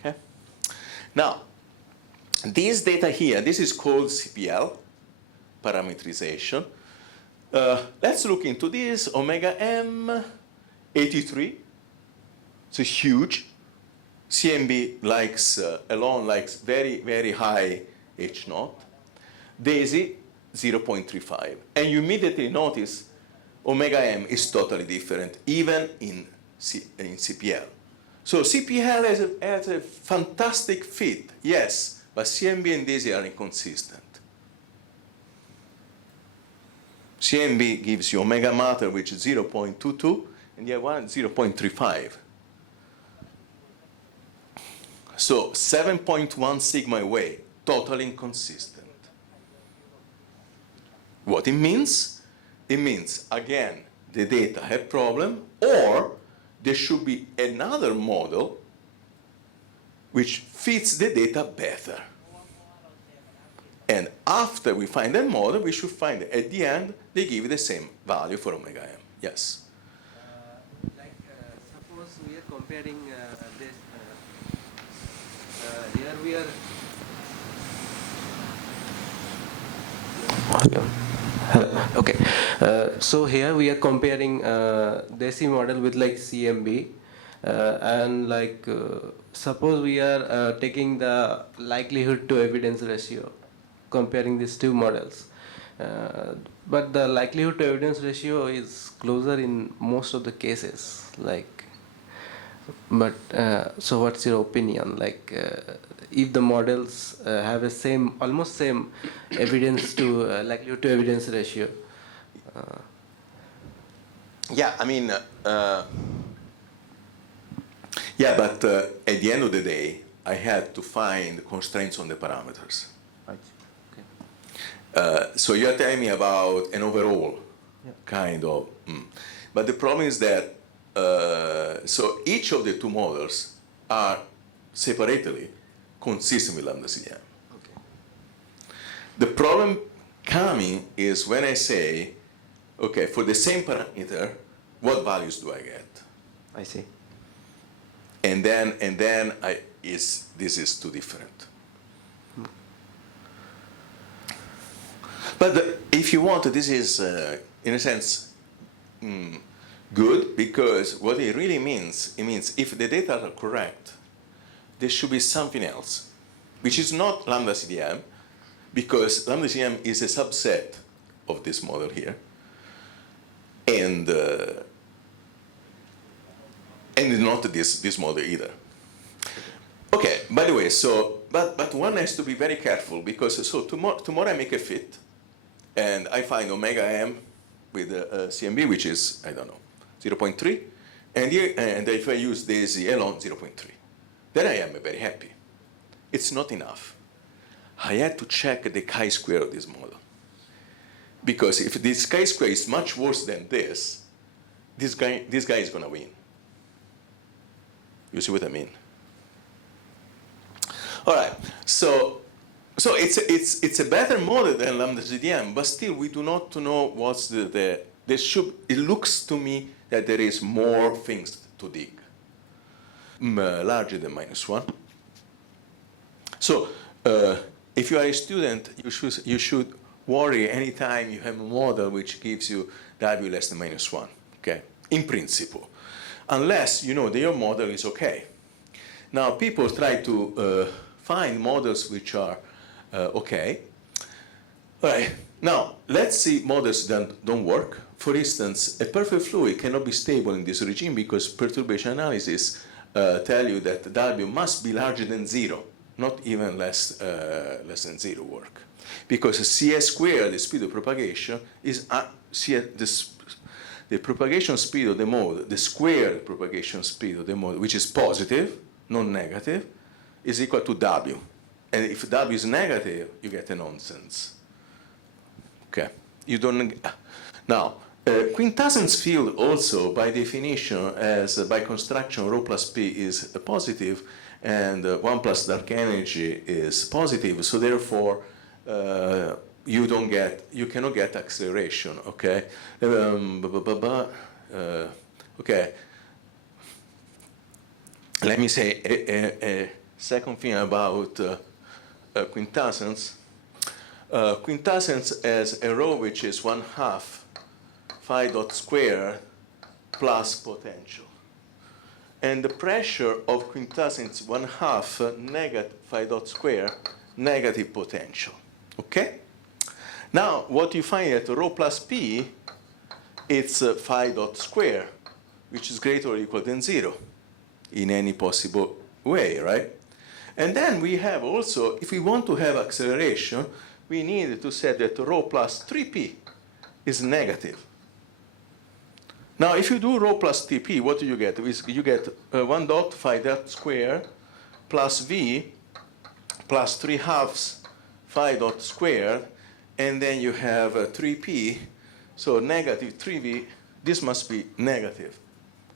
Okay? Now, this data here, this is called CPL, parametrization. Let's look into this, omega m, 83. So huge. CMB likes, alone likes very, very high H naught. Daisy, 0.35. And you immediately notice omega m is totally different, even in CPL. So CPL has a fantastic fit, yes, but CMB and Daisy are inconsistent. CMB gives you omega matter, which is 0.22, and the other one 0.35. So 7.1 sigma away, totally inconsistent. What it means? It means, again, the data have problem, or there should be another model which fits the data better. And after we find that model, we should find at the end, they give the same value for omega m. Yes? Suppose we are comparing this, here we are, okay, so here we are comparing Desi model with like CMB, and like suppose we are taking the likelihood to evidence ratio, comparing these two models, but the likelihood to evidence ratio is closer in most of the cases, like, but so what's your opinion, like if the models have a same, almost same evidence to likelihood to evidence ratio? Yeah, I mean, yeah, but at the end of the day, I had to find constraints on the parameters. Okay. So you're telling me about an overall Yeah. kind of, but the problem is that, so each of the two models are separately consistent with lambda CDM. Okay. The problem coming is when I say, okay, for the same parameter, what values do I get? I see. And then this is too different. But if you want, this is, in a sense, good, because what it really means, it means if the data are correct, there should be something else, which is not lambda CDM, because lambda CDM is a subset of this model here, and not this model either. Okay, by the way, so, but one has to be very careful, because so tomorrow I make a fit, and I find omega m with CMB, which is, I don't know, 0.3, and if I use Daisy alone, 0.3. Then I am very happy. It's not enough. I had to check the chi-square of this model. Because if this chi-square is much worse than this guy is going to win. You see what I mean? All right, so it's a better model than lambda CDM, but still we do not know what's it looks to me that there is more things to dig, larger than -1. So if you are a student, you should worry anytime you have a model which gives you W less than -1, okay, in principle, unless you know that your model is okay. Now people try to find models which are okay. All right. Now, let's see models that don't work. For instance, a perfect fluid cannot be stable in this regime because perturbation analysis tell you that W must be larger than 0, not even less than 0 work. Because CS squared, the speed of propagation, is the propagation speed of the mode, the squared propagation speed of the mode, which is positive, not negative, is equal to W. And if W is negative, you get a nonsense. Okay, you don't. Now, quintessence field also, by definition, as by construction, rho plus P is positive, and 1 plus dark energy is positive. So therefore, you cannot get acceleration. Okay. Okay. Let me say a second thing about quintessence. Quintessence as a rho which is 1/2 phi dot square plus potential. and the pressure of quintessence 1/2 negative phi dot square negative potential. Okay? Now, what you find at rho plus p, it's phi dot square, which is greater or equal than 0 in any possible way, right? And then we have also, if we want to have acceleration, we need to set that rho plus 3p is negative. Now, if you do rho plus TP, what do you get? You get 1 dot phi dot square plus v plus 3/2 phi dot squared, and then you have 3p, so negative 3v. This must be negative,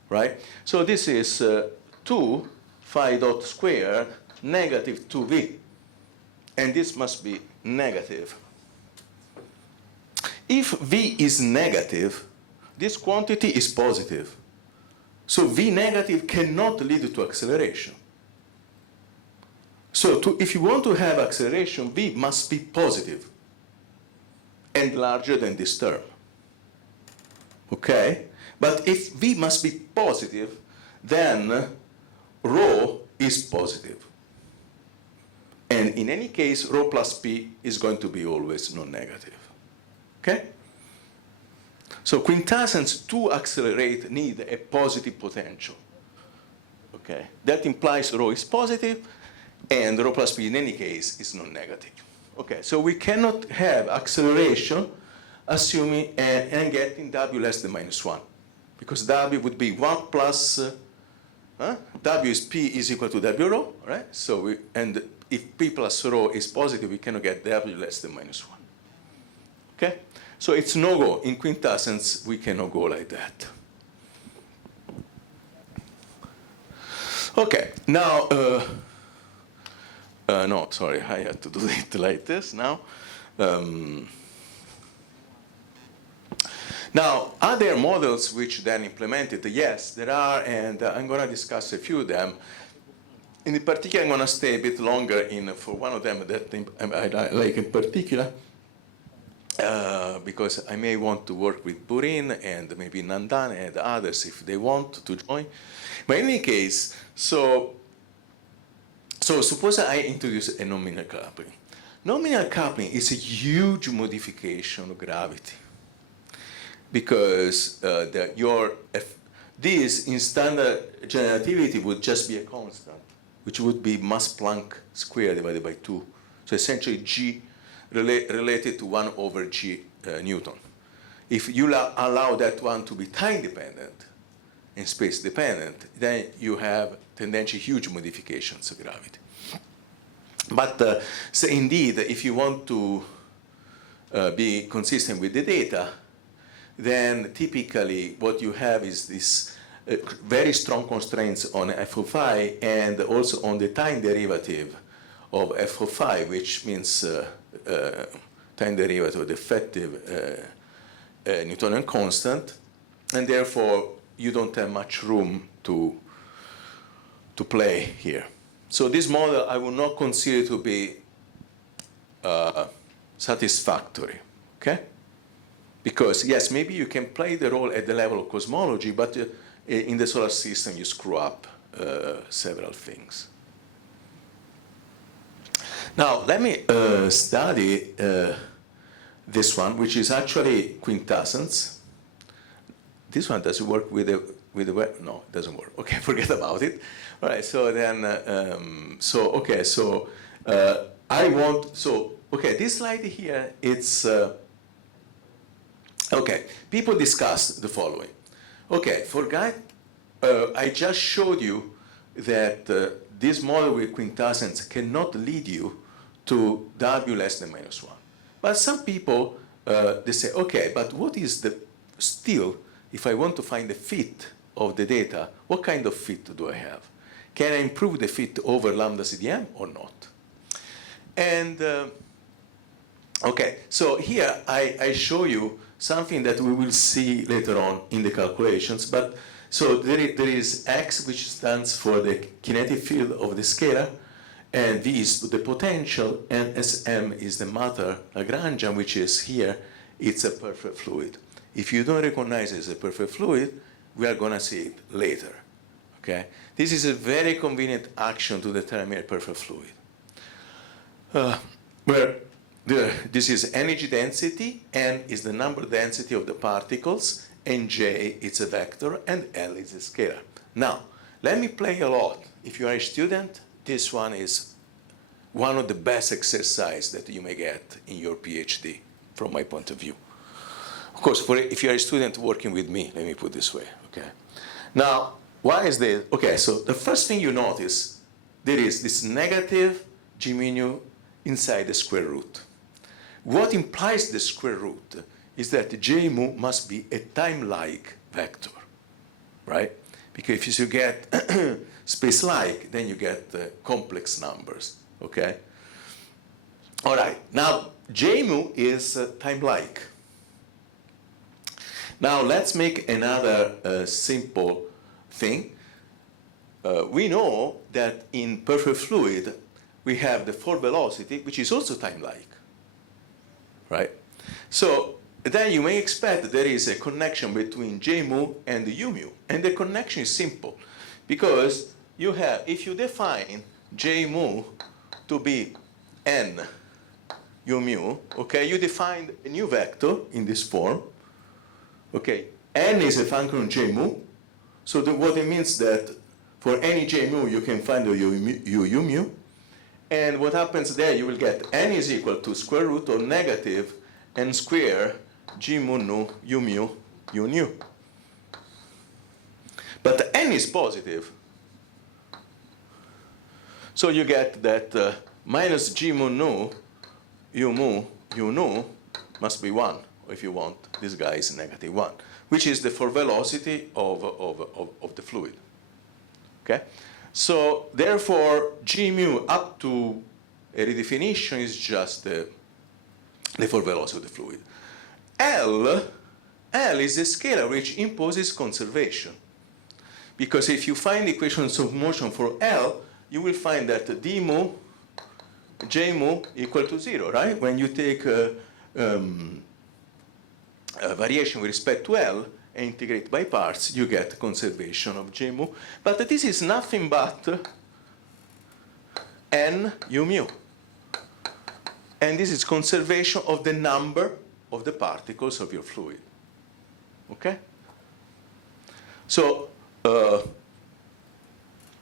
right? So this is 2 phi dot squared negative 2v, and this must be negative. If v is negative, this quantity is positive. So v negative cannot lead to acceleration. So if you want to have acceleration, v must be positive and larger than this term. Okay? But if v must be positive, then rho is positive. And in any case, rho plus p is going to be always non-negative. Okay? So quintessence to accelerate need a positive potential. Okay? That implies rho is positive, and rho plus p in any case is non-negative. Okay, so we cannot have acceleration assuming and getting w less than -1, because w would be 1 plus w is p is equal to w rho, right? So and if p plus rho is positive, we cannot get w less than -1. Okay, so it's no go in quintessence. We cannot go like that. Okay, now. No, sorry, I had to do it like this now. Now, are there models which then implemented? Yes, there are, and I'm going to discuss a few of them. In particular, I'm going to stay a bit longer for one of them that I like in particular, because I may want to work with Burin and maybe Nandan and others if they want to join. But in any case, so suppose I introduce a nominal coupling. Nominal coupling is a huge modification of gravity, because this in standard generativity would just be a constant, which would be mass Planck squared divided by 2. So essentially G related to 1 over G Newton. If you allow that one to be time dependent and space dependent, then you have tendentially huge modifications of gravity. But so indeed, if you want to be consistent with the data, then typically what you have is this very strong constraints on f of I and also on the time derivative of f of I, which means time derivative of the effective Newtonian constant, and therefore you don't have much room to play here. So this model I will not consider to be satisfactory, okay? Because yes, maybe you can play the role at the level of cosmology, but in the solar system you screw up several things. Now let me study this one, which is actually quintessence. This one doesn't work with the no, it doesn't work. Okay, forget about it. All right, so then, this slide here, it's, okay, people discuss the following. Okay, I just showed you that this model with quintessence cannot lead you to W less than -1. But some people, they say, okay, but what is still, if I want to find the fit of the data, what kind of fit do I have? Can I improve the fit over lambda CDM or not? And, okay, so here I show you something that we will see later on in the calculations. But so there is X, which stands for the kinetic field of the scalar, and V is the potential, and Sm is the matter Lagrangian, which is here, it's a perfect fluid. If you don't recognize it as a perfect fluid, we are going to see it later, Okay? This is a very convenient action to determine a perfect fluid. Where this is energy density, n is the number density of the particles, and j is a vector, and L is a scalar. Now, let me play a lot. If you are a student, this one is one of the best exercises that you may get in your PhD, from my point of view. Of course, if you're a student working with me, let me put it this way, okay? Now, why is this? Okay, so the first thing you notice, there is this negative g mu inside the square root. What implies the square root is that j mu must be a time-like vector, right? Because if you get space-like, then you get complex numbers, okay? All right, now j mu is time-like. Now let's make another simple thing. We know that in perfect fluid, we have the force velocity, which is also time-like, right? So then you may expect that there is a connection between j mu and u mu. And the connection is simple, because you have, if you define j mu to be n u mu, okay, you define a new vector in this form. Okay, n is a function of j mu, so what it means that for any j mu you can find the u mu, and what happens there, you will get n is equal to square root of negative n square g mu nu u mu u nu. But n is positive, so you get that minus g mu nu u mu u nu must be 1. If you want, this guy is negative 1, which is the force velocity of the fluid. Okay? So therefore, g mu up to a redefinition is just the force velocity of the fluid. L is a scalar which imposes conservation. Because if you find equations of motion for L, you will find that d mu, j mu equal to 0, right? When you take variation with respect to L and integrate by parts, you get conservation of j mu. But this is nothing but n u mu. And this is conservation of the number of the particles of your fluid. Okay? So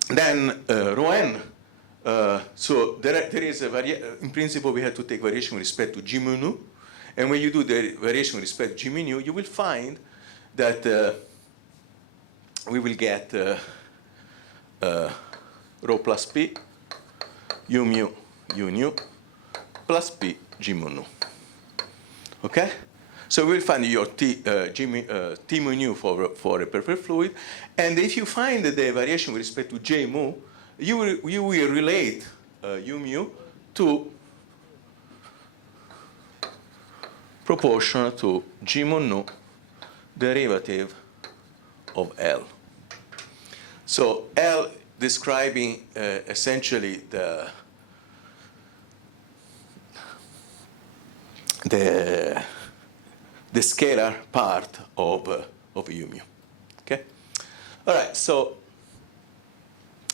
then rho n, so there is a in principle we have to take variation with respect to g mu nu. And when you do the variation with respect to g mu nu, you will find that we will get rho plus p u mu u nu plus p g mu nu. Okay? So we'll find your t mu nu for a perfect fluid. And if you find the variation with respect to j mu, you will relate u mu to proportional to g mu nu derivative of L. So L describing essentially the scalar part of u mu. Okay? All right, so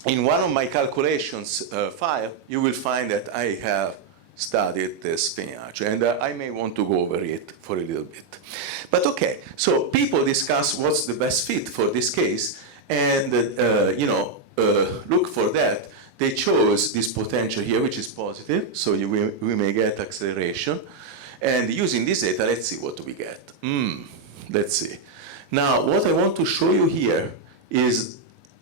in one of my calculations file, you will find that I have studied this Phayao, and I may want to go over it for a little bit. But okay, so people discuss what's the best fit for this case, and look for that. They chose this potential here, which is positive, so we may get acceleration. And using this data, let's see what we get. Let's see. Now, what I want to show you here is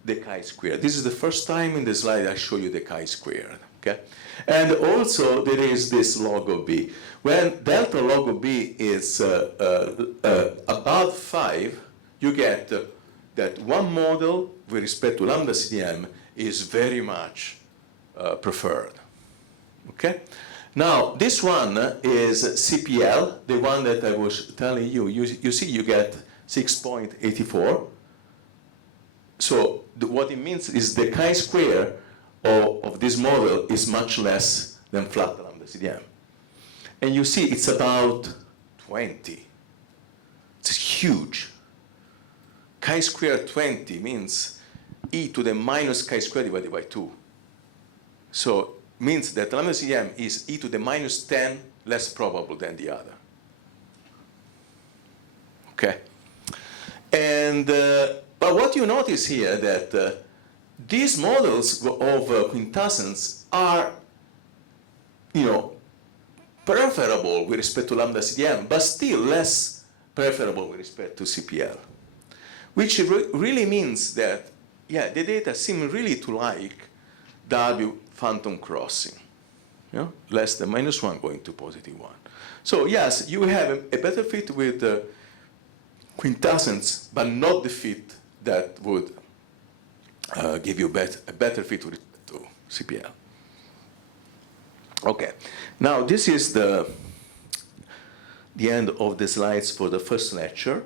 the chi-square. This is the first time in the slide I show you the chi-square. Okay? And also, there is this log of b. When delta log of b is above 5, you get that one model with respect to lambda CDM is very much preferred. Okay? Now, this one is CPL, the one that I was telling you. You see, you get 6.84. So what it means is the chi-square of this model is much less than flat lambda CDM. And you see it's about 20. It's huge. Chi-square 20 means e to the minus chi-squared divided by 2. So means that lambda CDM is e to the minus 10 less probable than the other. Okay? And, but what you notice here that these models of quintessence are, preferable with respect to lambda CDM, but still less preferable with respect to CPL, which really means that, yeah, the data seem really to like W phantom crossing, less than -1 going to +1. So yes, you have a better fit with quintessence, but not the fit that would give you a better fit with to CPL. Okay, now this is the end of the slides for the first lecture.